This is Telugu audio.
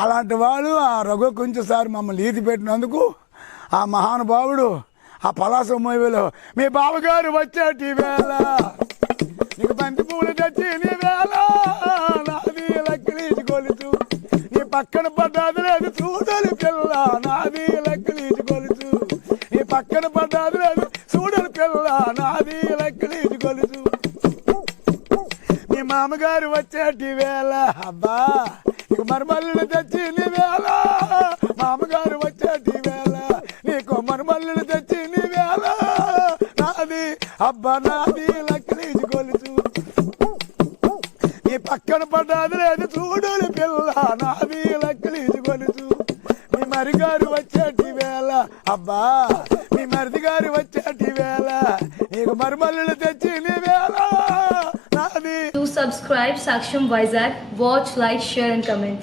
అలాంటి వాళ్ళు ఆ రఘు కొంచెం సార్ మమ్మల్ని ఈది పెట్టినందుకు ఆ మహానుభావుడు ఆ పలాస మూవీలో మీ బావగారు వచ్చేటి వేళ నీకు బంతి పూలు తెచ్చి నీ వేళ నాది లక్కిలీచి కొలుచు నీ పక్కన పడ్డాది లేదు చూడలి పిల్ల నాది లక్కిలీచి కొలుచు నీ పక్కన పడ్డాది లేదు చూడలి పిల్ల నాది లక్కిలీచి కొలుచు మీ మామగారు వచ్చేటి వేళ అబ్బా నీకు మరుమల్లులు తెచ్చి నీ వేళ మామగారు వచ్చేటి వేళ నీకు మరుమల్లులు తెచ్చి నీ వేళ నాది అబ్బా నాది లక్కిలీచి కొలుచు నీ పక్కన పడ్డాది లేదు చూడలి పిల్ల నాది లక్కిలీచి కొలుచు మీ మరిగారు వచ్చేటి వేళ అబ్బా మీ మరిది గారు వచ్చేటి వేళ నీకు మరుమల్లులు తెచ్చి నీ వేళ నాది. Do subscribe Saksham Vizag. Watch, like, share and comment.